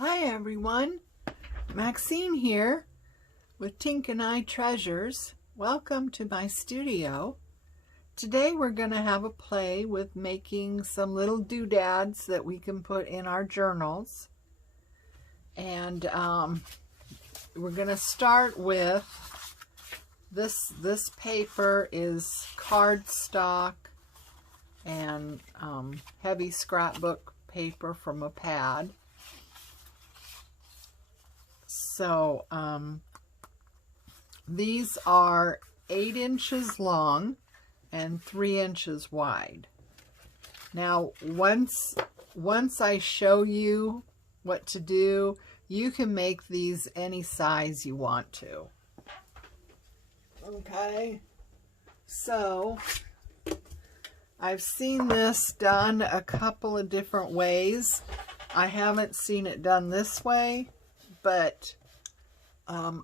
Hi everyone, Maxine here with Tink and I Treasures. Welcome to my studio. Today we're going to have a play with making some little doodads that we can put in our journals. And we're going to start with this paper is cardstock and heavy scrapbook paper from a pad. So these are 8 inches long and 3 inches wide. Now once I show you what to do, you can make these any size you want to. Okay, so I've seen this done a couple of different ways. I haven't seen it done this way, but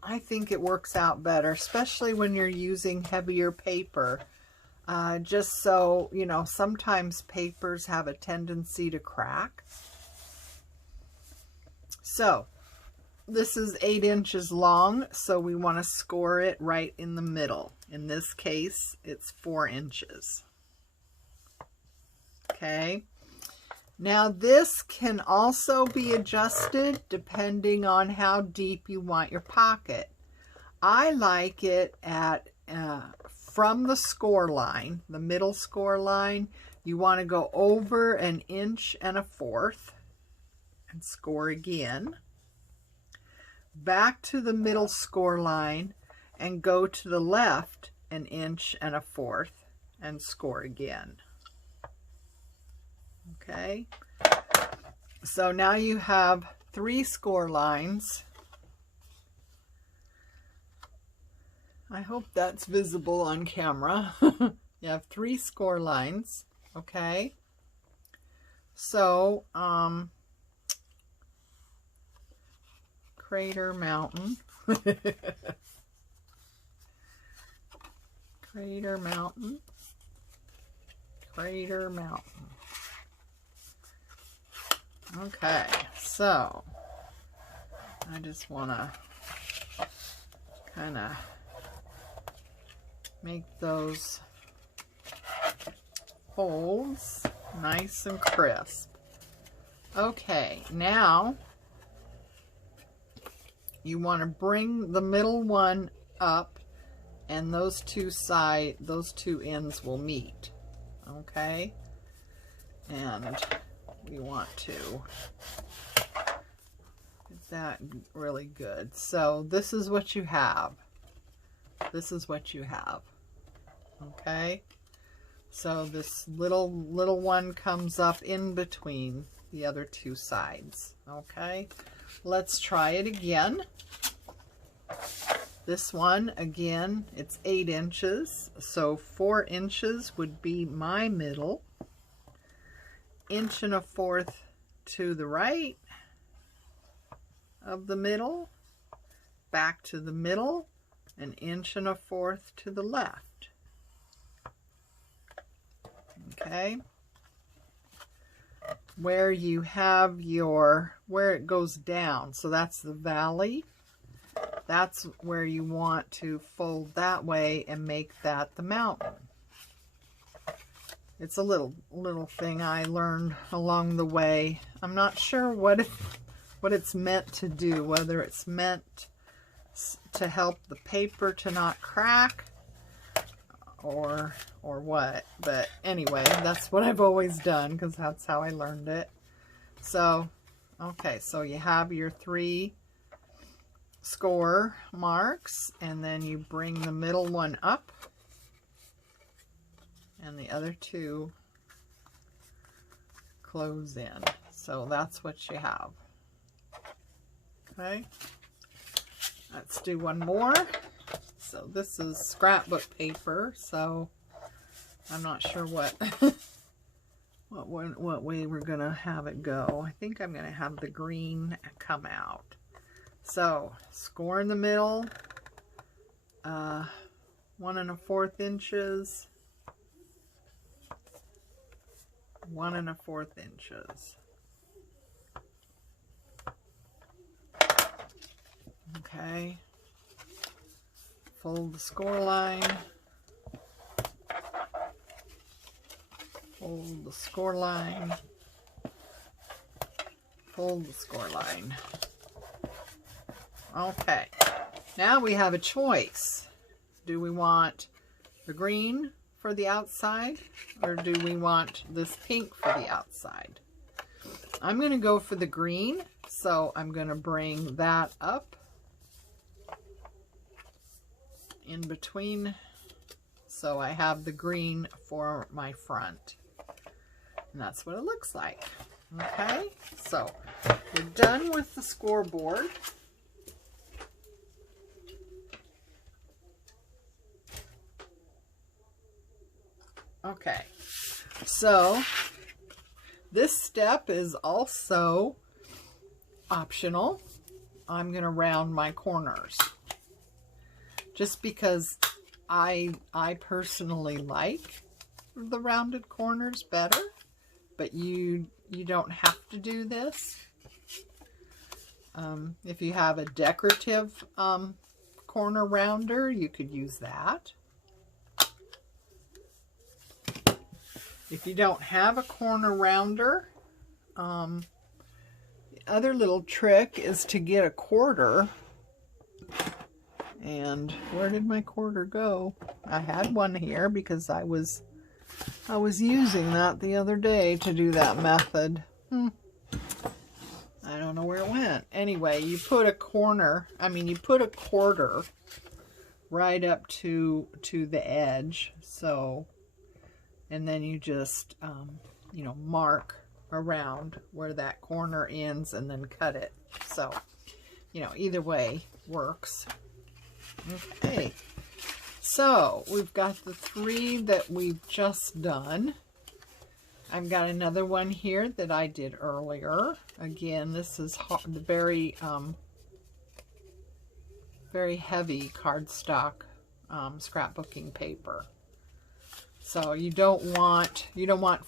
I think it works out better, especially when you're using heavier paper. Just so, you know, sometimes papers have a tendency to crack. So, this is 8 inches long, so we want to score it right in the middle. In this case, it's 4 inches. Okay. Now this can also be adjusted depending on how deep you want your pocket. I like it at from the score line, the middle score line, you want to go over 1 1/4 and score again. Back to the middle score line and go to the left 1 1/4 and score again. Okay, so now you have 3 score lines. I hope that's visible on camera. You have 3 score lines. Okay, so Crater Mountain. Crater Mountain. Crater Mountain. Okay, so I just want to kind of make those holes nice and crisp. Okay, now you want to bring the middle one up, and those two ends will meet. Okay, and we want to get that really good. So this is what you have. This is what you have. Okay, so this little one comes up in between the other 2 sides. Okay, let's try it again. This one again, it's 8 inches, so 4 inches would be my middle. 1 1/4 to the right of the middle, back to the middle, 1 1/4 to the left. Okay, where you have where it goes down, so that's the valley, that's where you want to fold that way and make that the mountain. It's a little thing I learned along the way. I'm not sure what it's meant to do, whether it's meant to help the paper to not crack or what. But anyway, that's what I've always done because that's how I learned it. So, okay, so you have your 3 score marks, and then you bring the middle one up, and the other 2 close in. So that's what you have. Okay, let's do one more. So this is scrapbook paper, so I'm not sure what what way we're gonna have it go. I think I'm gonna have the green come out. So score in the middle, 1 1/4 inches, 1 1/4 inches. Fold the score line. Fold the score line. Fold the score line. Okay, now we have a choice. Do we want the green for the outside, or do we want this pink for the outside? I'm going to go for the green, so I'm going to bring that up in between, so I have the green for my front. And that's what it looks like. Okay, so we're done with the scoreboard. Okay, so this step is also optional. I'm going to round my corners just because I personally like the rounded corners better, but you don't have to do this. If you have a decorative corner rounder, you could use that. If you don't have a corner rounder, the other little trick is to get a quarter. And where did my quarter go? I had one here because I was using that the other day to do that method. I don't know where it went. Anyway, you put a quarter right up to the edge. So, and then you just, you know, mark around where that corner ends and then cut it. So, you know, either way works. Okay, so we've got the 3 that we've just done. I've got another one here that I did earlier. Again, this is the very heavy cardstock scrapbooking paper. So you don't want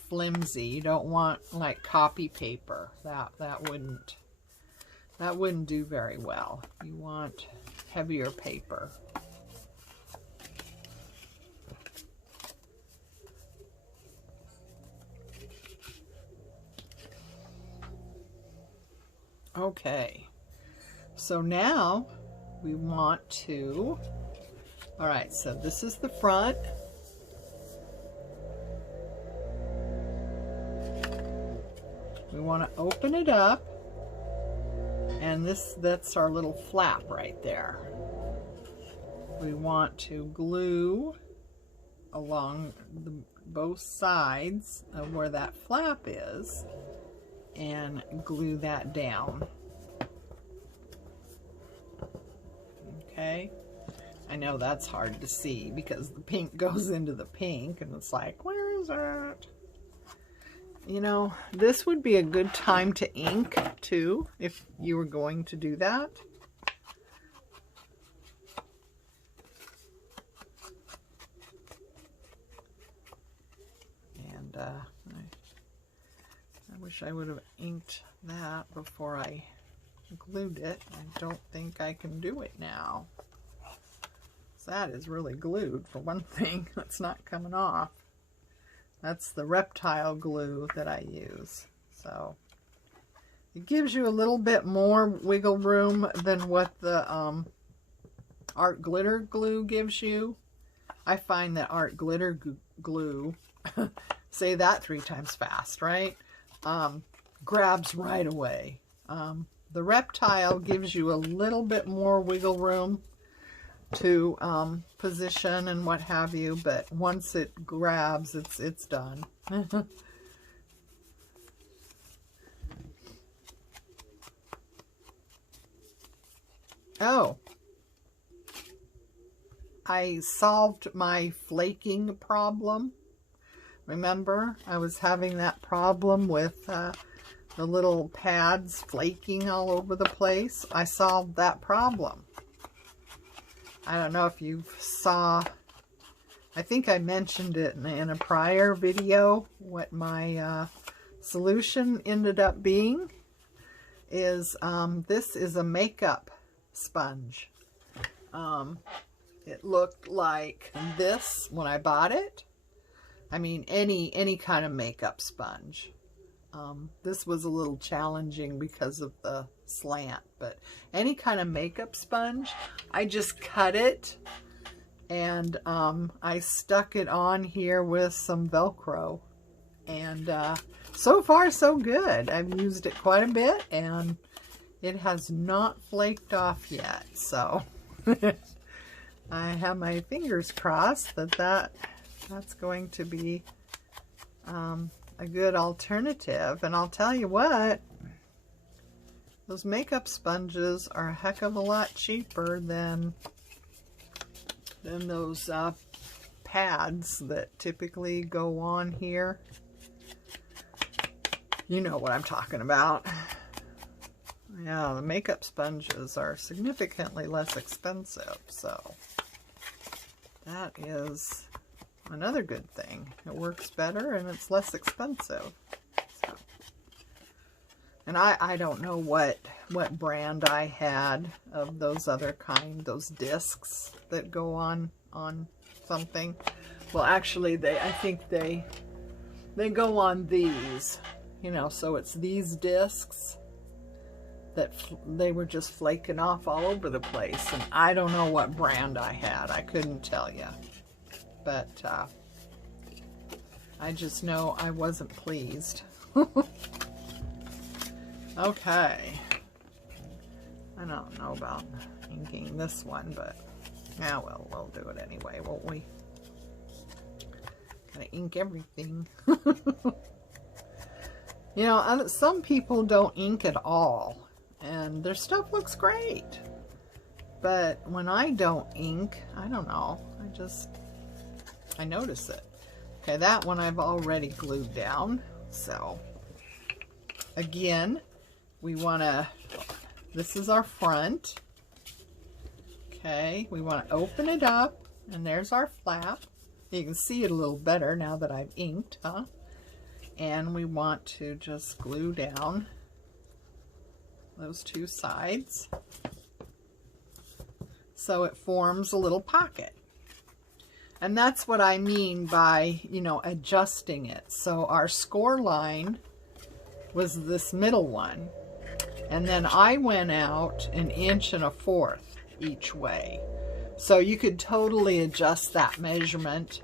flimsy. You don't want like copy paper. That wouldn't do very well. You want heavier paper. Okay, so now we want to, all right, so this is the front. We want to open it up, and that's our little flap right there. We want to glue along both sides of where that flap is and glue that down. Okay, I know that's hard to see because the pink goes into the pink and it's like, where is it? You know, this would be a good time to ink too if you were going to do that. And I wish I would have inked that before I glued it. I don't think I can do it now. So that is really glued for one thing. That's not coming off. That's the reptile glue that I use. So it gives you a little bit more wiggle room than what the art glitter glue gives you. I find that art glitter glue, say that 3 times fast, right? Grabs right away. The reptile gives you a little bit more wiggle room to position and what have you, but once it grabs, it's done. Oh, I solved my flaking problem. Remember, I was having that problem with the little pads flaking all over the place. I solved that problem. I don't know if you saw, I think I mentioned it in a prior video. What my solution ended up being is this is a makeup sponge. It looked like this when I bought it. I mean, any kind of makeup sponge. This was a little challenging because of the slant, but any kind of makeup sponge, I just cut it and I stuck it on here with some Velcro, and so far so good. I've used it quite a bit and it has not flaked off yet, so I have my fingers crossed that that's going to be a good alternative. And I'll tell you what, those makeup sponges are a heck of a lot cheaper than those pads that typically go on here. You know what I'm talking about. Yeah, the makeup sponges are significantly less expensive, so that is another good thing. It works better and it's less expensive. So, and I don't know what brand I had of those other kind, those discs that go on something. Well, actually, I think they go on these, you know, so it's these discs that they were just flaking off all over the place, and I don't know what brand I had. I couldn't tell you, but I just know I wasn't pleased. Okay, I don't know about inking this one, but yeah, well, we'll do it anyway, won't we? Gotta ink everything. You know, some people don't ink at all, and their stuff looks great. But when I don't ink, I don't know, I notice it. Okay, that one I've already glued down. So, again, we want to, this is our front. Okay, we want to open it up, and there's our flap. You can see it a little better now that I've inked, huh? And we want to just glue down those two sides so it forms a little pocket. And that's what I mean by, you know, adjusting it. So our score line was this middle one, and then I went out 1 1/4 inches each way. So you could totally adjust that measurement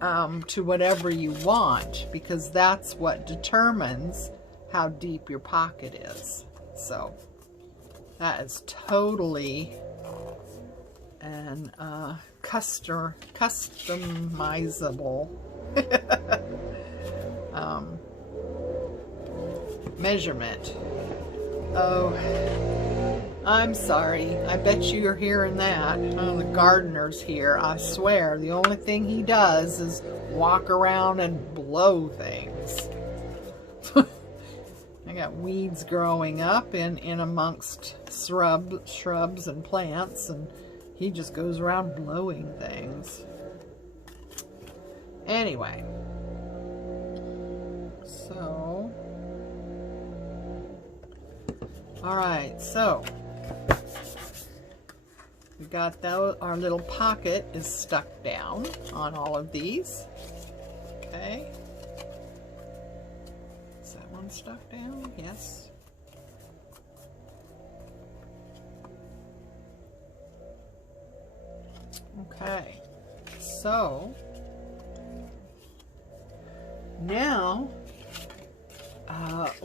to whatever you want, because that's what determines how deep your pocket is. So that is totally an customizable measurement. Oh, I'm sorry. I bet you're hearing that. Oh, the gardener's here. I swear, the only thing he does is walk around and blow things. I got weeds growing up in amongst shrubs and plants, and he just goes around blowing things. Anyway, so, all right, so we got that. Our little pocket is stuck down on all of these. Okay. Is that one stuck down? Yes. Okay. So now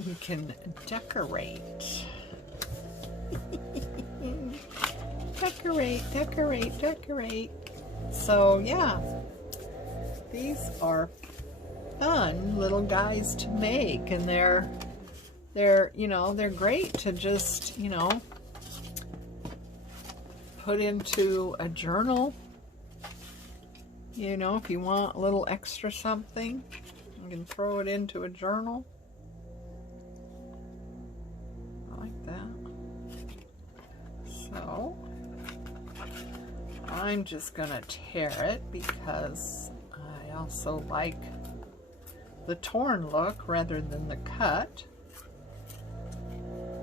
we can decorate. Decorate. So yeah, these are fun little guys to make, and they're you know, they're great to just, you know, put into a journal. You know, if you want a little extra something, you can throw it into a journal. I like that. So I'm just gonna tear it because I also like the torn look rather than the cut.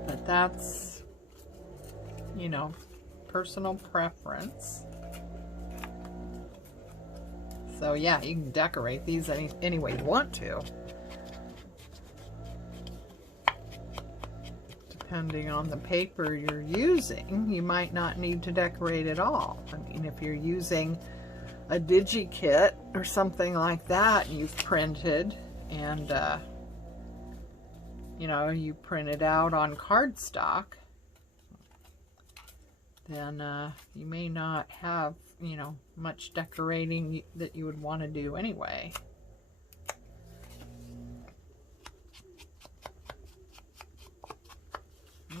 But that's, you know, personal preference. So yeah, you can decorate these any way you want to. Depending on the paper you're using, you might not need to decorate at all. I mean, if you're using a digi-kit or something like that, and you've printed and you know, you print it out on cardstock, then you may not have, you know, much decorating that you would want to do anyway.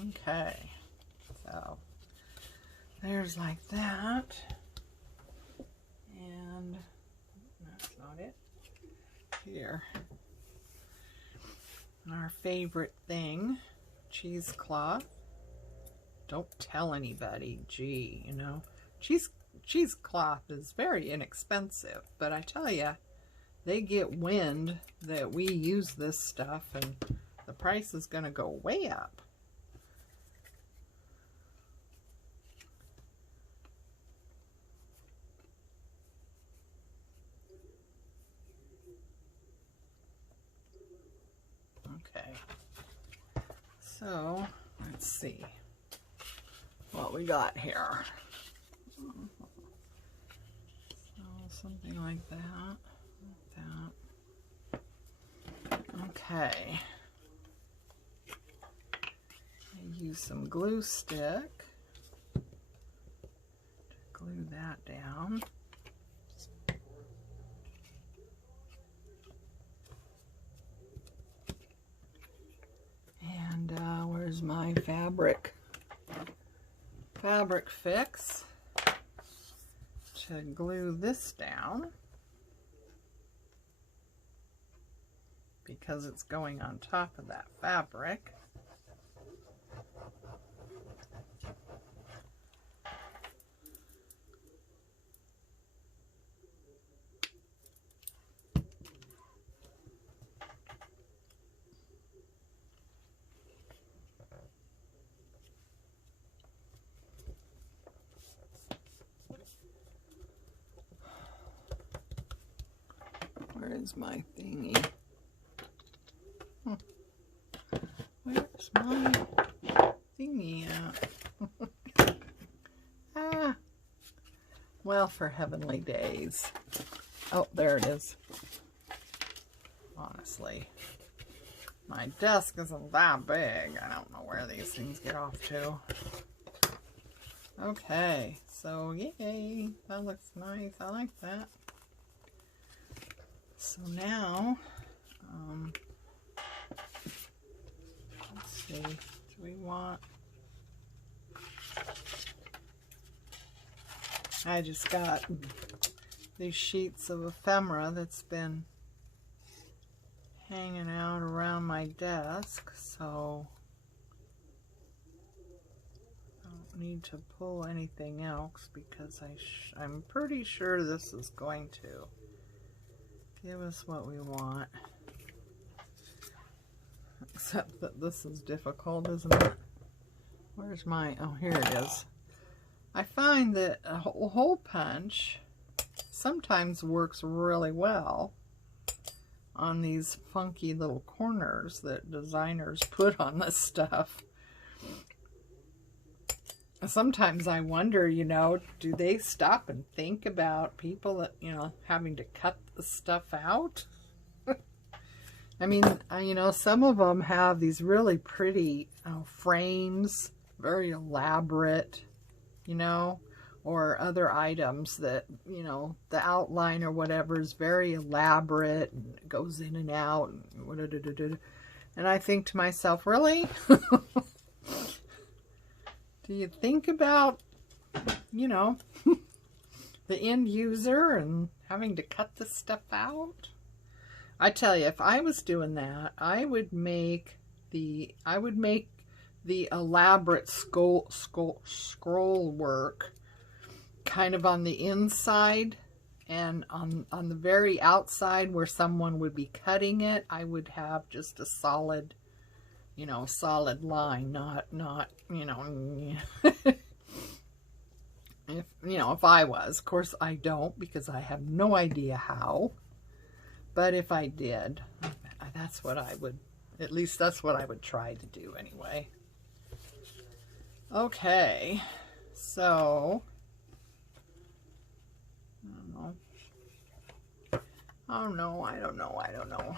Okay, so there's like that, and that's not it. Here, our favorite thing, cheesecloth. Don't tell anybody, gee, you know, cheesecloth is very inexpensive, but I tell you, they get wind that we use this stuff and the price is going to go way up. Okay, so let's see what we got here. So something like that, Okay. I use some glue stick to glue that down. And where's my fabric fix to glue this down, because it's going on top of that fabric. Where is my thingy? Where's my thingy at? Ah, well, for heavenly days. Oh, there it is. Honestly, my desk isn't that big. I don't know where these things get off to. Okay, so yay, that looks nice. I like that. So now, let's see, do we want, I just got these sheets of ephemera that's been hanging out around my desk, so I don't need to pull anything else because I'm pretty sure this is going to give us what we want. Except that this is difficult, isn't it? Where's my, oh, here it is. I find that a hole punch sometimes works really well on these funky little corners that designers put on this stuff. Sometimes I wonder, you know, do they stop and think about people that, you know, having to cut the stuff out? I mean, you know, some of them have these really pretty frames, very elaborate, you know, or other items that, you know, the outline or whatever is very elaborate and it goes in and out. And I think to myself, really? Do you think about, you know, the end user and having to cut this stuff out? I tell you, if I was doing that, I would make the elaborate scroll work kind of on the inside, and on the very outside where someone would be cutting it, I would have just a solid, you know, solid line, not, you know, If, you know, if I was. Of course, I don't, because I have no idea how. But if I did, that's what I would, at least that's what I would try to do anyway. Okay, so, I don't know. Oh no, I don't know, I don't know.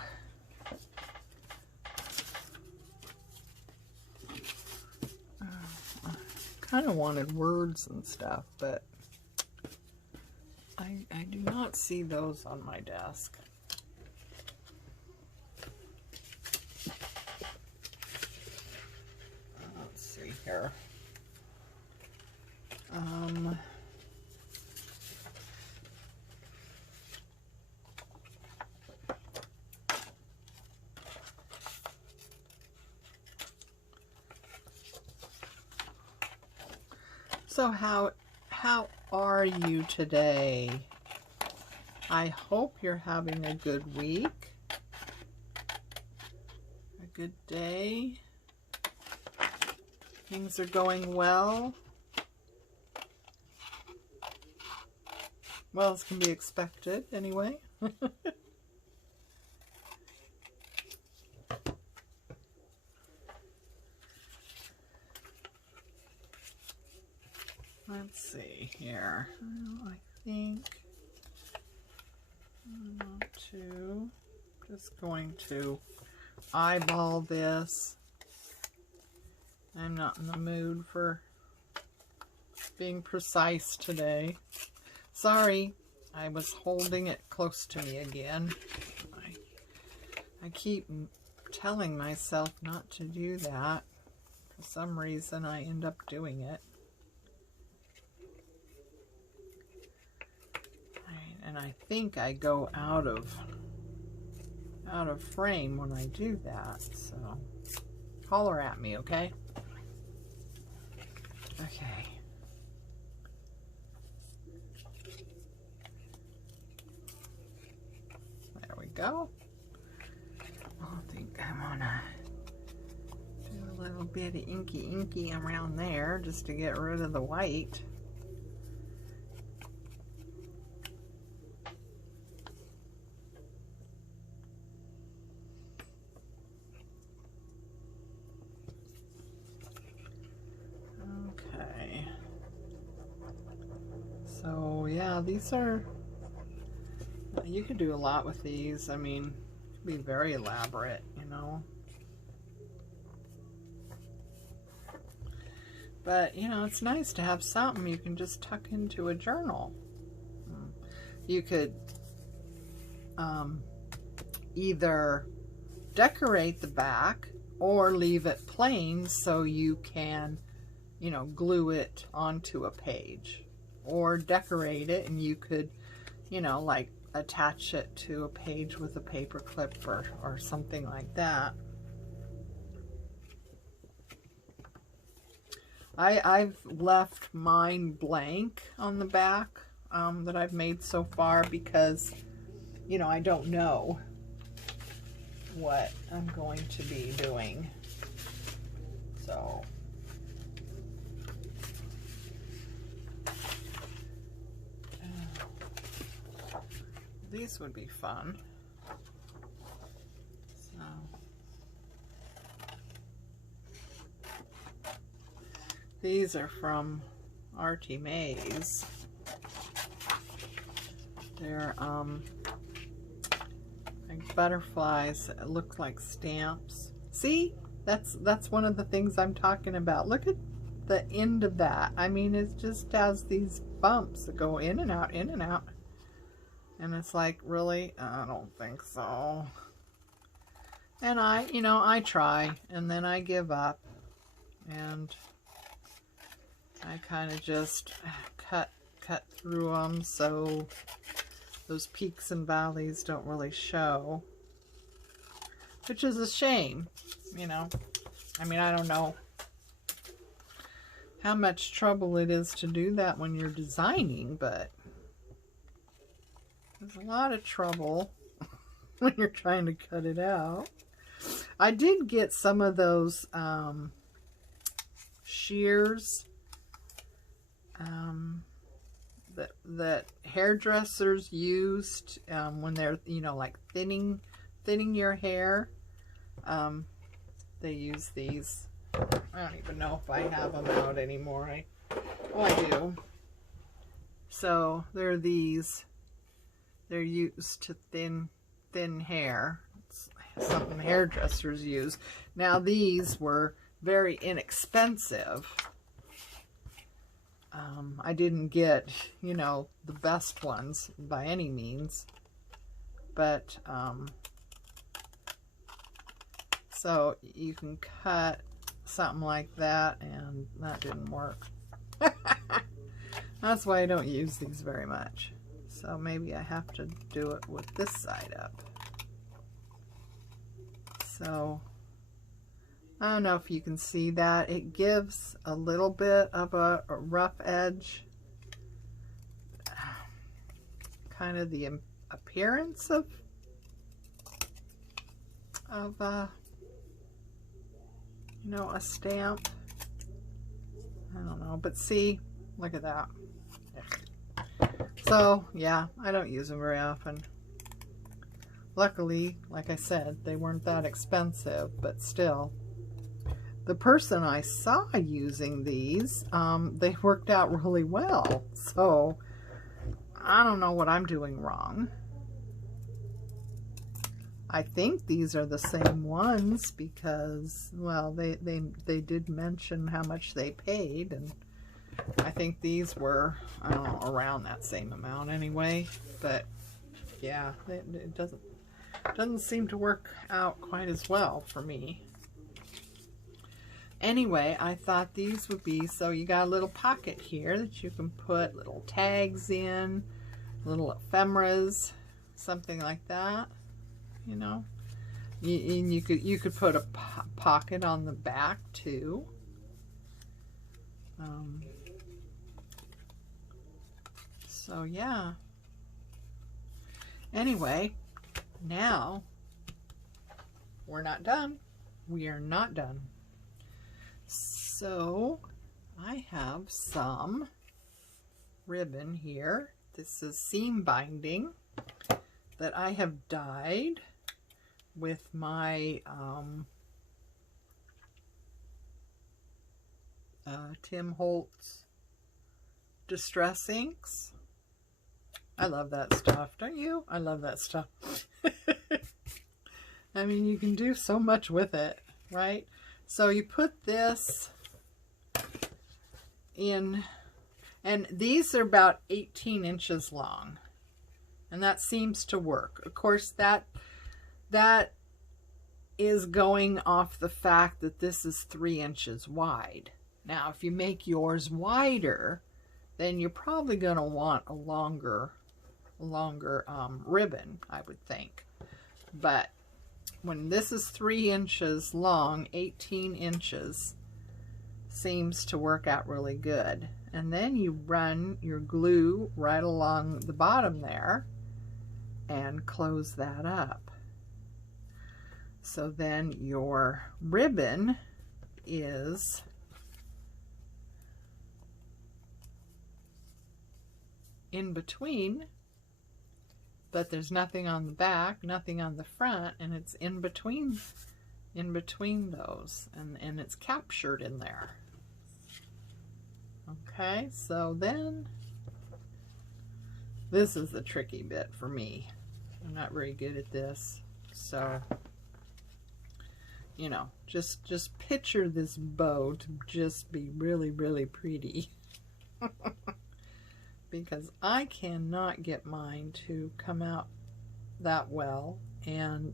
Kind of wanted words and stuff, but I do not see those on my desk. Let's see here. So how are you today? I hope you're having a good week, a good day. Things are going well. Well, as can be expected anyway. Let's see here. I think I want to just going to eyeball this. I'm not in the mood for being precise today. Sorry, I was holding it close to me again. I keep telling myself not to do that. For some reason, I end up doing it. And I think I go out of frame when I do that. So holler at me, okay? Okay. There we go. I think I'm gonna do a little bit of inky around there just to get rid of the white. So yeah, these are, you could do a lot with these. I mean, it could be very elaborate, you know. But, you know, it's nice to have something you can just tuck into a journal. You could either decorate the back or leave it plain so you can, you know, glue it onto a page. Or decorate it and you could, you know, like attach it to a page with a paper clip or something like that. I've left mine blank on the back that I've made so far because, you know, I don't know what I'm going to be doing. So these would be fun. So these are from Artie Mays. They're like butterflies that look like stamps. See? That's one of the things I'm talking about. Look at the end of that. I mean, it just has these bumps that go in and out, in and out. And it's like, really? I don't think so. And you know, I try, and then I give up. And I kind of just cut through them so those peaks and valleys don't really show. Which is a shame, you know. I mean, I don't know how much trouble it is to do that when you're designing, but there's a lot of trouble when you're trying to cut it out. I did get some of those shears. that hairdressers used when they're, you know, like thinning your hair. They use these. I don't even know if I have them out anymore. I do. So they're these. They're used to thin hair. It's something hairdressers use. Now these were very inexpensive. I didn't get, you know, the best ones by any means, but so you can cut something like that, and that didn't work. That's why I don't use these very much. So maybe I have to do it with this side up. So I don't know if you can see that. It gives a little bit of a rough edge. Kind of the appearance of you know, a stamp. I don't know, but see, look at that. So yeah, I don't use them very often. Luckily, like I said, they weren't that expensive, but still. The person I saw using these, they worked out really well. So I don't know what I'm doing wrong. I think these are the same ones because, well, they did mention how much they paid, and I think these were, I don't know, around that same amount anyway. But yeah, it doesn't seem to work out quite as well for me. Anyway, I thought these would be, so you got a little pocket here that you can put little tags in, little ephemeras, something like that, you know. And you could put a pocket on the back too. So yeah. Anyway, now we're not done. We are not done. So I have some ribbon here. This is seam binding that I have dyed with my Tim Holtz Distress Inks. I love that stuff, don't you? I love that stuff. I mean, you can do so much with it, right? So you put this in, and these are about 18 inches long, and that seems to work. Of course, that is going off the fact that this is 3 inches wide. Now, if you make yours wider, then you're probably going to want a longer ribbon, I would think. But when this is 3 inches long, 18 inches seems to work out really good. And then you run your glue right along the bottom there and close that up. So then your ribbon is in between, but there's nothing on the back, nothing on the front, and it's in between those, and it's captured in there. Okay, so then this is the tricky bit for me. I'm not very good at this, so you know, just picture this bow to just be really, really pretty. Because I cannot get mine to come out that well, and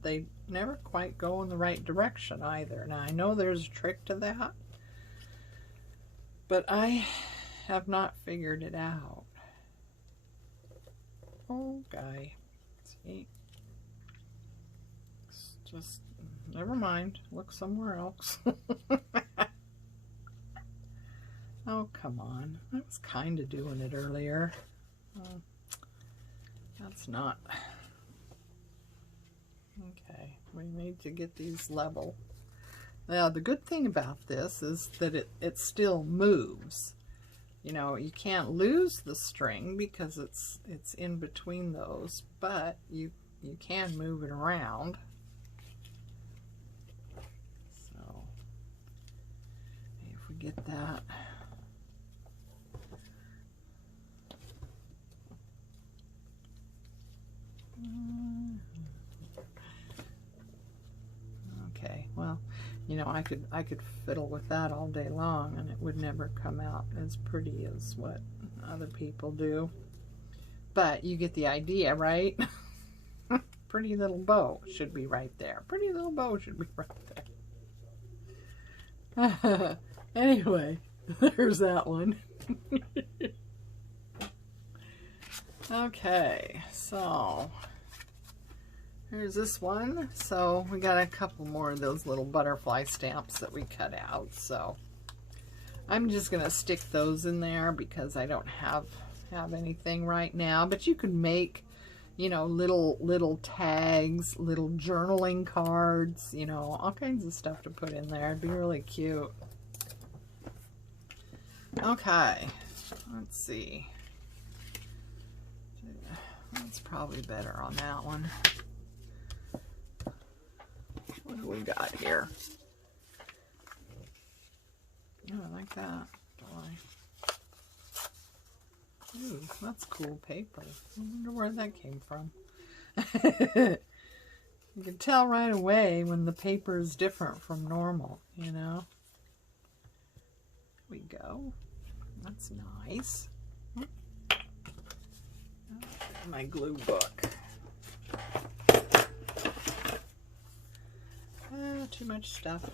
they never quite go in the right direction either. Now, I know there's a trick to that, but I have not figured it out. Oh, guy. See? It's just, never mind. Look somewhere else. Oh, come on. I was kind of doing it earlier. That's not... Okay, we need to get these level. Now, the good thing about this is that it still moves. you know, you can't lose the string because it's in between those, but you can move it around. So if we get that. Okay, well, you know, I could fiddle with that all day long and it would never come out as pretty as what other people do. But you get the idea, right? Pretty little bow should be right there. Pretty little bow should be right there. Anyway, there's that one. Okay, so here's this one. So we got a couple more of those little butterfly stamps that we cut out. So I'm just gonna stick those in there because I don't have anything right now. But you can make, you know, little tags, little journaling cards, you know, all kinds of stuff to put in there. It'd be really cute. Okay, let's see. That's probably better on that one. What do we got here? Oh, I like that. Ooh, that's cool paper. I wonder where that came from. You can tell right away when the paper is different from normal, you know. There we go. That's nice. My glue book. Too much stuff.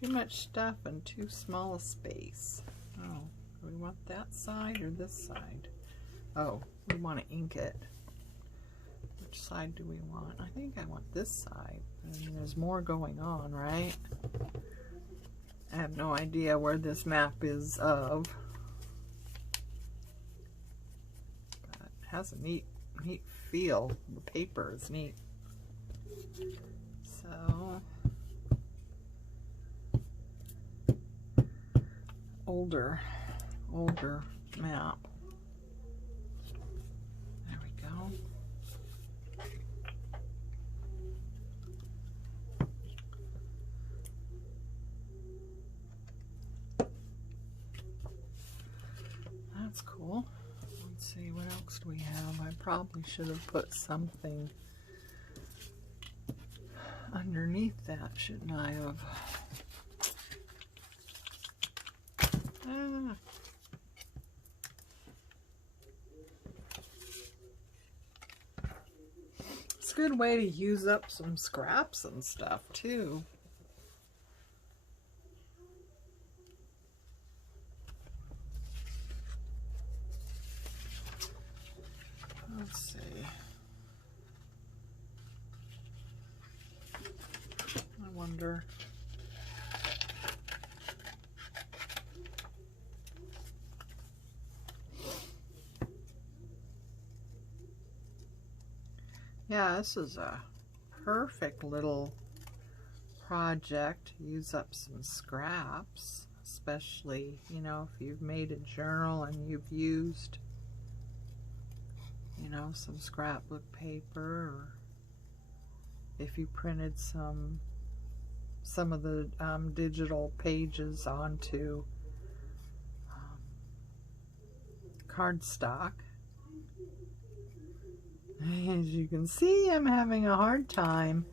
Too much stuff and too small a space. Oh, do we want that side or this side? Oh, we want to ink it. Which side do we want? I think I want this side. I mean, there's more going on, right? I have no idea where this map is of. Has a neat feel. The paper is neat. So older map. There we go. That's cool. Let's see, what else do we have? I probably should have put something underneath that, shouldn't I have? It's a good way to use up some scraps and stuff too. Let's see. I wonder. Yeah, this is a perfect little project. Use up some scraps, especially, you know, if you've made a journal and you've used, you know, some scrapbook paper, or if you printed some of the digital pages onto cardstock. As you can see, I'm having a hard time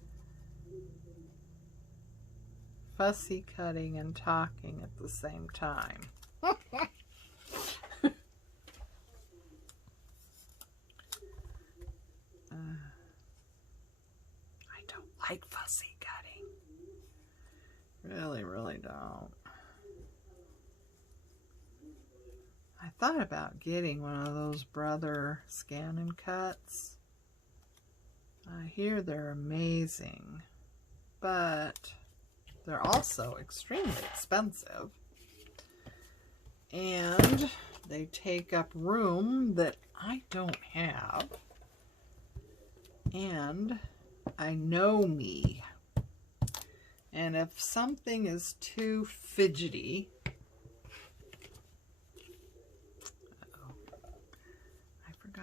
fussy cutting and talking at the same time. I don't like fussy cutting. Really don't. I thought about getting one of those Brother scan and cuts. I hear they're amazing, but they're also extremely expensive. And they take up room that I don't have. And I know me. And if something is too fidgety,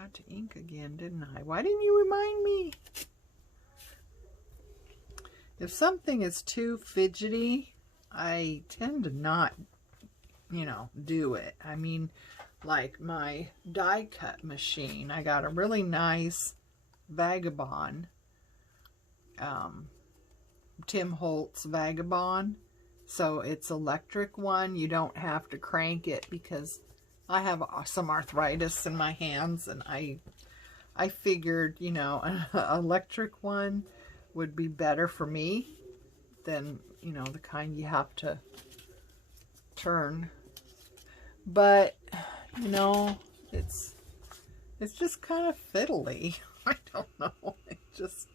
forgot to ink again, didn't I? Why didn't you remind me? If something is too fidgety, I tend to not, you know, do it. I mean, like my die cut machine, I got a really nice Vagabond, Tim Holtz Vagabond. So it's electric one. You don't have to crank it because I have some arthritis in my hands, and I figured, you know, an electric one would be better for me than, you know, the kind you have to turn. But, you know, it's just kind of fiddly. I don't know. It just,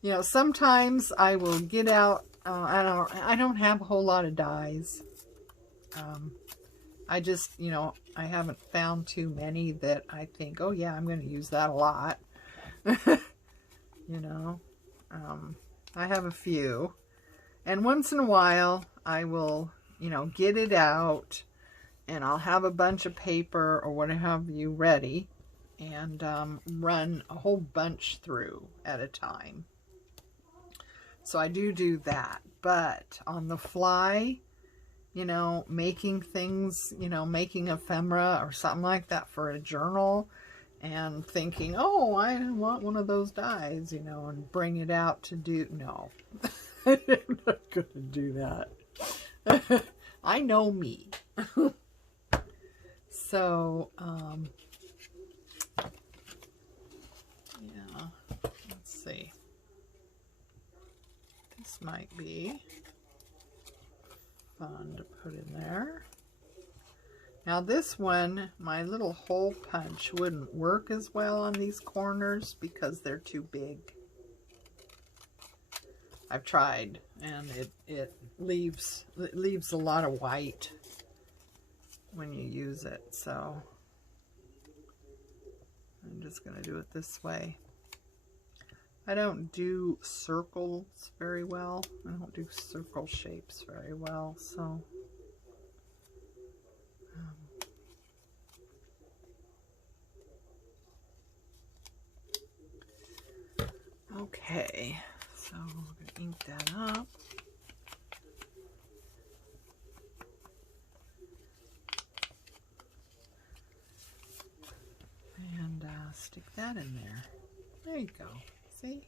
you know, sometimes I will get out. I don't have a whole lot of dies. I just, you know, I haven't found too many that I think, oh yeah, I'm going to use that a lot. You know, I have a few, and once in a while I will, you know, get it out, and I'll have a bunch of paper or what have you ready, and run a whole bunch through at a time. So I do that. But on the fly, you know, making things, you know, making ephemera or something like that for a journal, and thinking, oh, I want one of those dies, you know, and bring it out to do, no. I'm not going to do that. I know me. So, yeah, let's see. This might be fun to put in there. Now this one, my little hole punch wouldn't work as well on these corners because they're too big. I've tried, and it leaves a lot of white when you use it. So I'm just going to do it this way. I don't do circles very well. I don't do circle shapes very well, so okay, so we're going to ink that up. And stick that in there. There you go. See?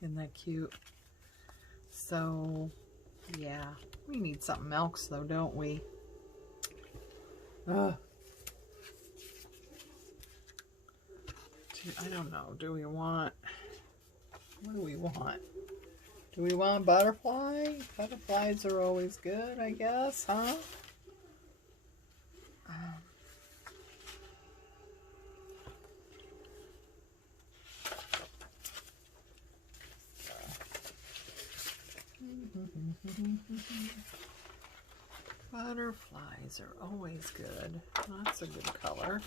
Isn't that cute? So, yeah. We need something else though, don't we? I don't know. Do we want... What do we want? Do we want butterfly? Butterflies are always good, I guess, huh? Butterflies are always good. That's a good color.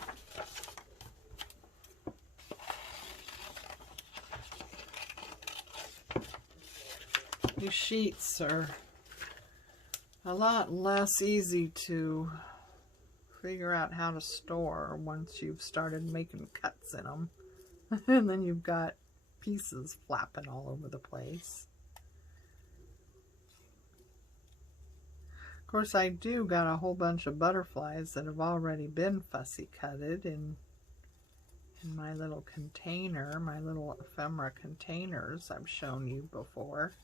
These sheets are a lot less easy to figure out how to store once you've started making cuts in them. And then you've got pieces flapping all over the place. Of course, I do got a whole bunch of butterflies that have already been fussy cutted in my little container, my little ephemera containers I've shown you before.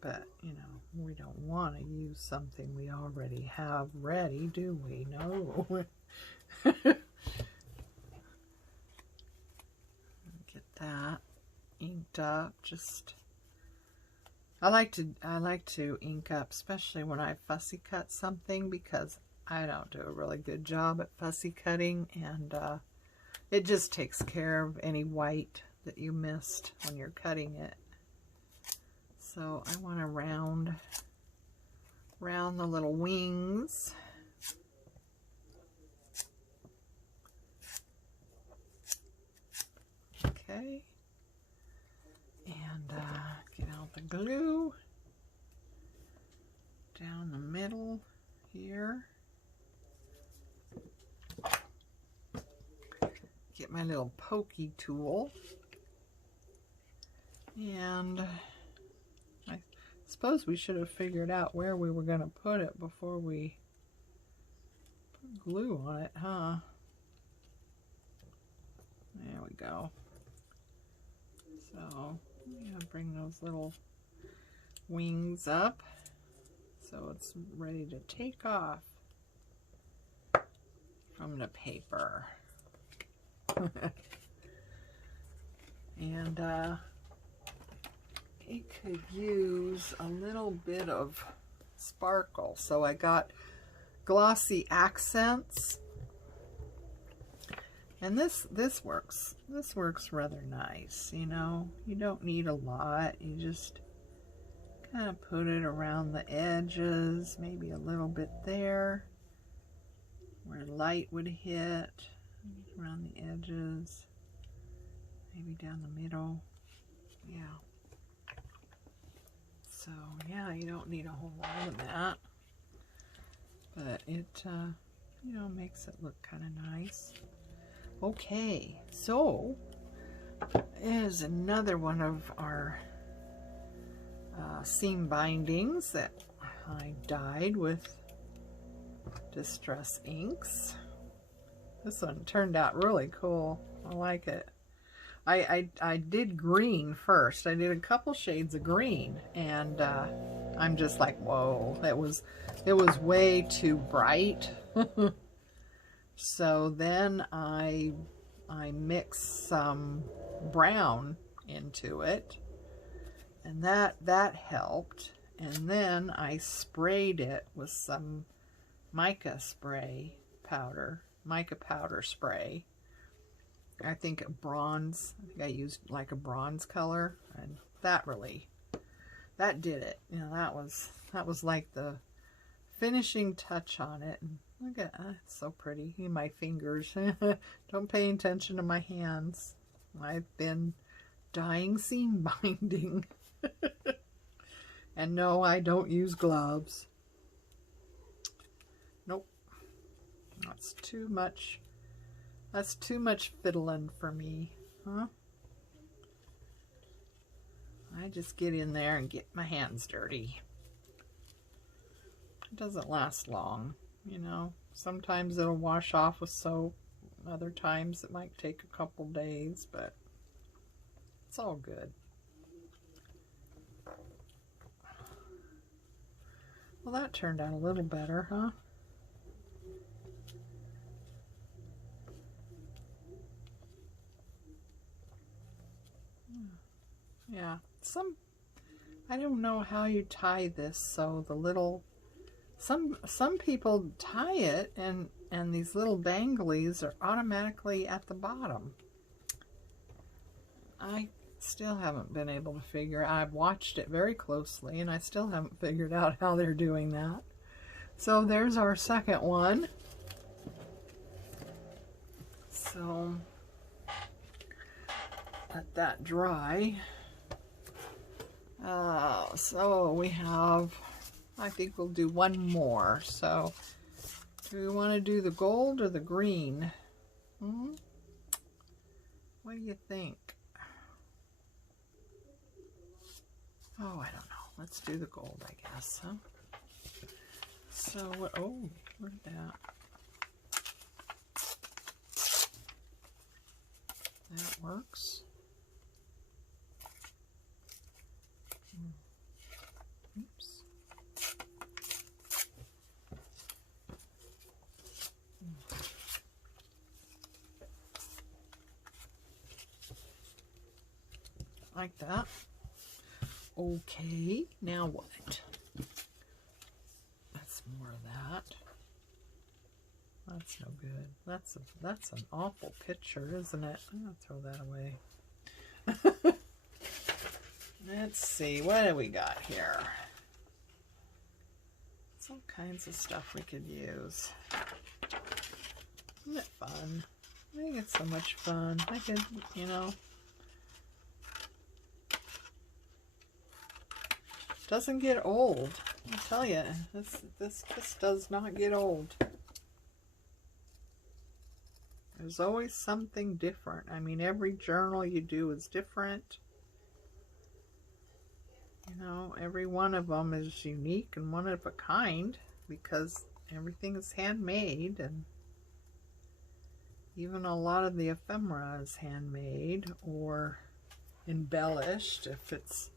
But, you know, we don't want to use something we already have ready, do we? No. Get that inked up. Just I like to ink up, especially when I fussy cut something, because I don't do a really good job at fussy cutting, and it just takes care of any white that you missed when you're cutting it. So I want to round the little wings. Okay. And get out the glue. down the middle here. Get my little pokey tool. And I suppose we should have figured out where we were going to put it before we put glue on it, huh? There we go. So, I'm going to bring those little wings up so it's ready to take off from the paper. And it could use a little bit of sparkle, so I got glossy accents, and this works rather nice. You know, you don't need a lot, you just kind of put it around the edges, maybe a little bit there where light would hit, around the edges, maybe down the middle. Yeah. So yeah, you don't need a whole lot of that, but it you know, makes it look kind of nice. Okay, so is another one of our seam bindings that I dyed with Distress Inks. This one turned out really cool. I like it. I did green first. I did a couple shades of green, and I'm just like, whoa, it was way too bright. So then I mixed some brown into it, and that helped. And then I sprayed it with some mica powder spray. I think I used like a bronze color, and that did it. You know, that was like the finishing touch on it. And look at that, it's so pretty. My fingers. Don't pay attention to my hands. I've been dyeing seam binding. And no, I don't use gloves. Nope. That's too much. That's too much fiddling for me, huh? I just get in there and get my hands dirty. It doesn't last long, you know. Sometimes it'll wash off with soap. Other times it might take a couple days, but it's all good. Well, that turned out a little better, huh? Yeah, I don't know how you tie this, so the little, some people tie it and these little danglies are automatically at the bottom. I still haven't been able to figure, I've watched it very closely and I still haven't figured out how they're doing that. So there's our second one. So let that dry. So we have, I think we'll do one more. So do we want to do the gold or the green? What do you think? Oh, I don't know. Let's do the gold, I guess, huh? So what, oh, where'd that? That works. Oops. Like that. Okay, now what? That's more of that. That's no good. That's an awful picture, isn't it? I'm gonna throw that away. Let's see, what do we got here? Some kinds of stuff we could use. Isn't it fun? I think it's so much fun. I could, you know, Doesn't get old. I tell you, this just does not get old. There's always something different. I mean, every journal you do is different. You know, every one of them is unique and one of a kind because everything is handmade, and even a lot of the ephemera is handmade or embellished if it's,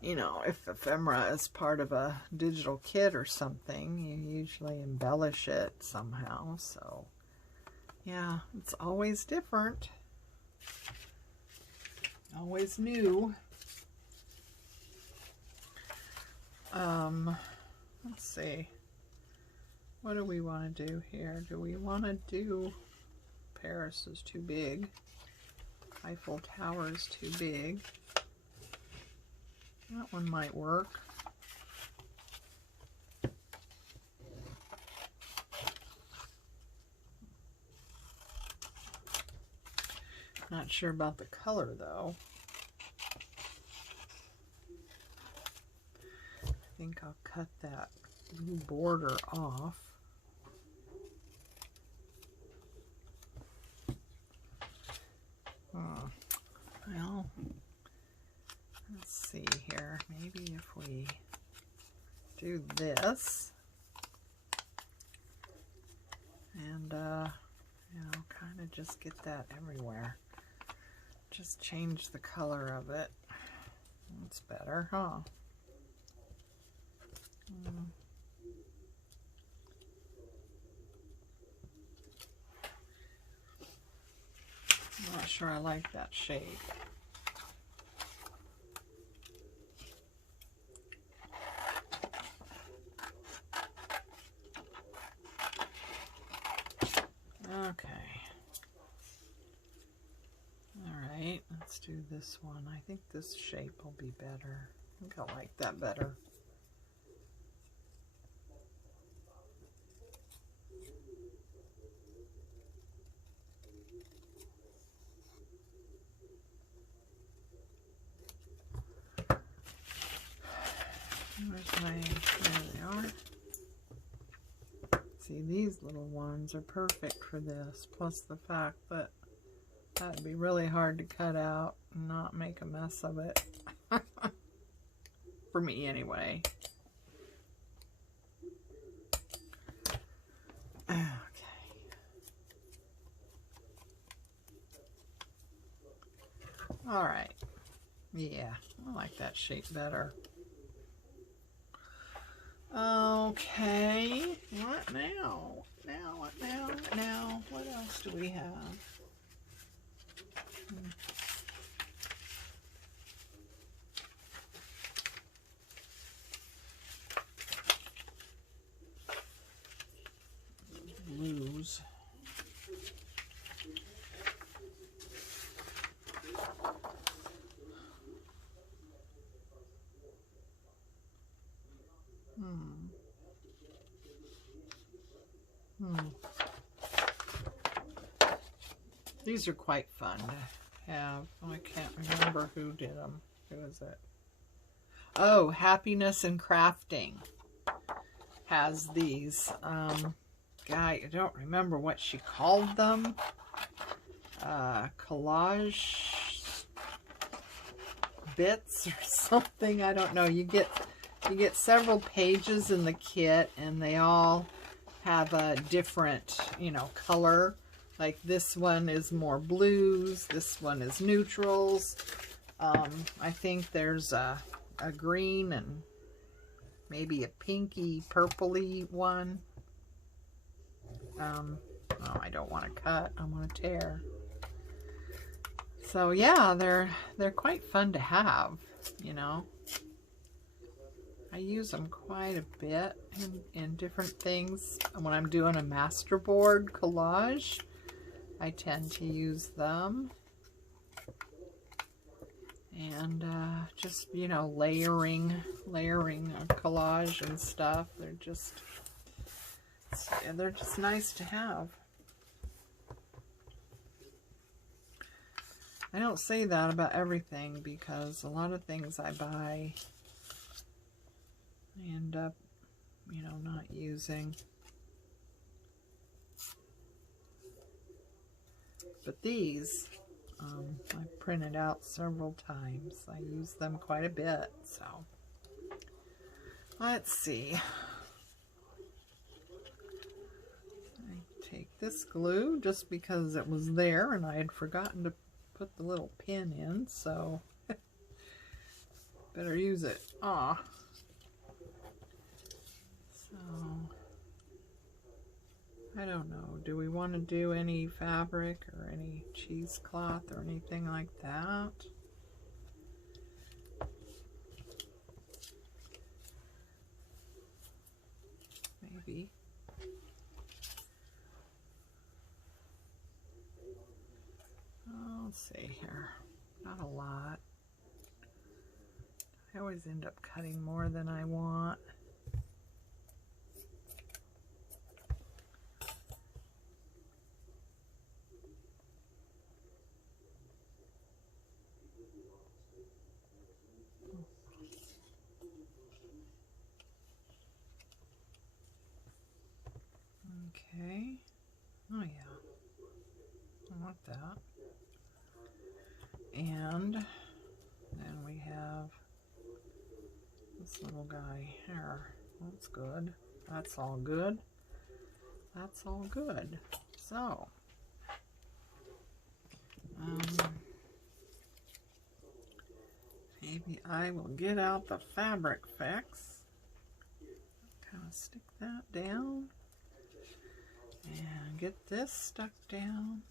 you know, if ephemera is part of a digital kit or something, you usually embellish it somehow. So yeah, it's always different, always new. Let's see, what do we want to do here? Do we want to do, Paris is too big, Eiffel Tower is too big. That one might work. Not sure about the color though. I think I'll cut that blue border off. Well, let's see here. Maybe if we do this and, you know, kind of just get that everywhere. Just change the color of it. That's better, huh? I'm not sure I like that shape. Okay. Alright, let's do this one. I think this shape will be better. I think I like that better. There they are. See, these little ones are perfect for this, plus the fact that that'd be really hard to cut out and not make a mess of it. For me, anyway. Okay. Alright. Yeah, I like that shape better. Okay, what now? Now, what else do we have? Blues. These are quite fun to have. I can't remember who did them. Who is it? Oh, Happiness and Crafting has these. Guy, I don't remember what she called them. Collage bits or something. I don't know. You get several pages in the kit, and they all have a different, you know, color. Like this one is more blues, this one is neutrals. I think there's a green and maybe a pinky purpley one. Oh, I don't want to cut, I want to tear. So yeah, they're quite fun to have, you know. I use them quite a bit in different things. When I'm doing a masterboard collage, I tend to use them. And just, you know, layering a collage and stuff. They're just nice to have. I don't say that about everything because a lot of things I buy I end up, you know, not using. But these, I printed out several times. I use them quite a bit, so. Let's see. I take this glue just because it was there and I had forgotten to put the little pin in, so better use it. So I don't know. Do we want to do any fabric or any cheesecloth or anything like that? Maybe. Let's see here. Not a lot. I always end up cutting more than I want. Okay. Oh yeah. I want that. And then we have this little guy here. That's good. That's all good. That's all good. So, maybe I will get out the fabric fix. Kind of stick that down. And get this stuck down.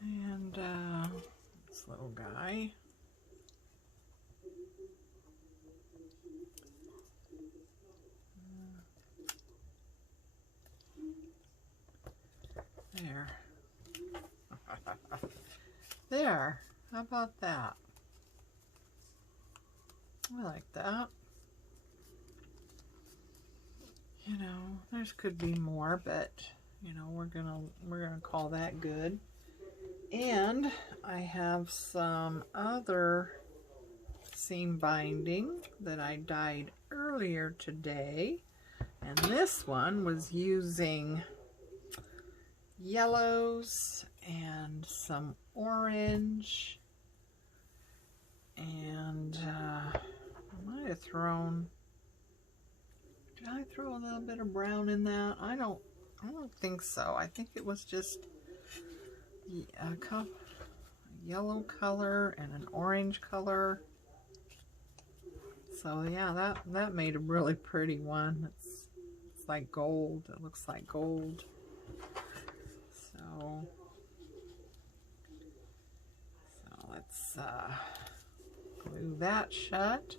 And this little guy. There. There. How about that? I like that. You know, there's could be more, but you know, we're gonna call that good. And I have some other seam binding that I dyed earlier today, and this one was using yellows and some orange, and I might have thrown, did I throw a little bit of brown in that? I don't think so. I think it was just a yellow color and an orange color. So yeah, that made a really pretty one. It's like gold. It looks like gold. So let's glue that shut.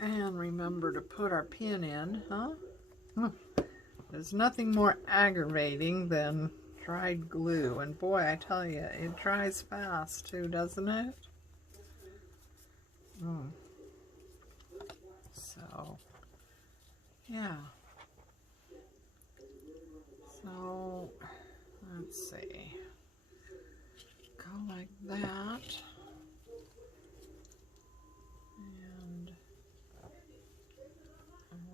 And remember to put our pin in, huh? There's nothing more aggravating than dried glue. And boy, I tell you, it dries fast too, doesn't it? So, yeah. So, let's see. Go like that. And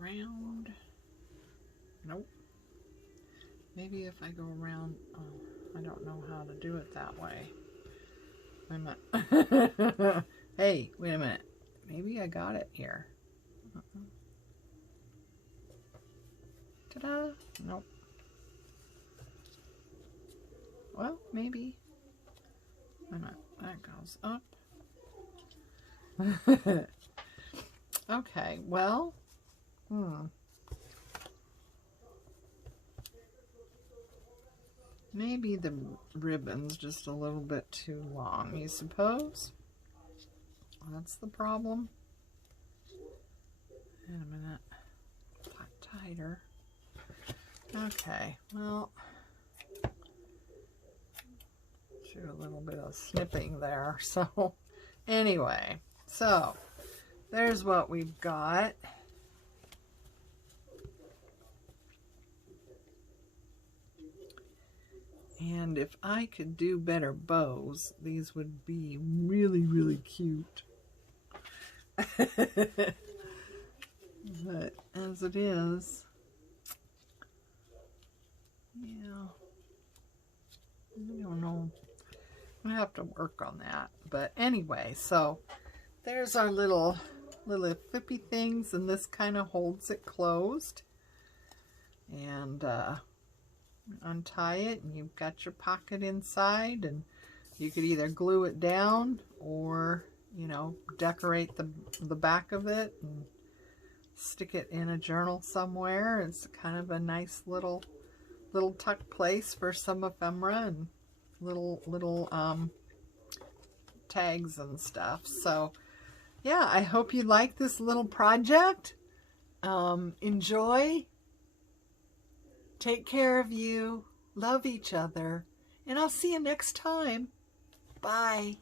around. Nope. Maybe if I go around, I don't know how to do it that way. Wait a minute. Hey, wait a minute. Maybe I got it here. Ta-da! Nope. Well, maybe. Wait a minute. That goes up. Okay, well. Maybe the ribbon's just a little bit too long, you suppose? That's the problem. Wait a minute. A lot tighter. Okay, well, do a little bit of snipping there. So anyway, so there's what we've got. And if I could do better bows, these would be really, really cute. But as it is, yeah, I don't know. I have to work on that. But anyway, so there's our little flippy things, and this kind of holds it closed. And untie it, and you've got your pocket inside, and you could either glue it down or, you know, decorate the back of it and stick it in a journal somewhere. It's kind of a nice little tuck place for some ephemera and little tags and stuff. So yeah, I hope you like this little project. Enjoy. Take care of you. Love each other. And I'll see you next time. Bye.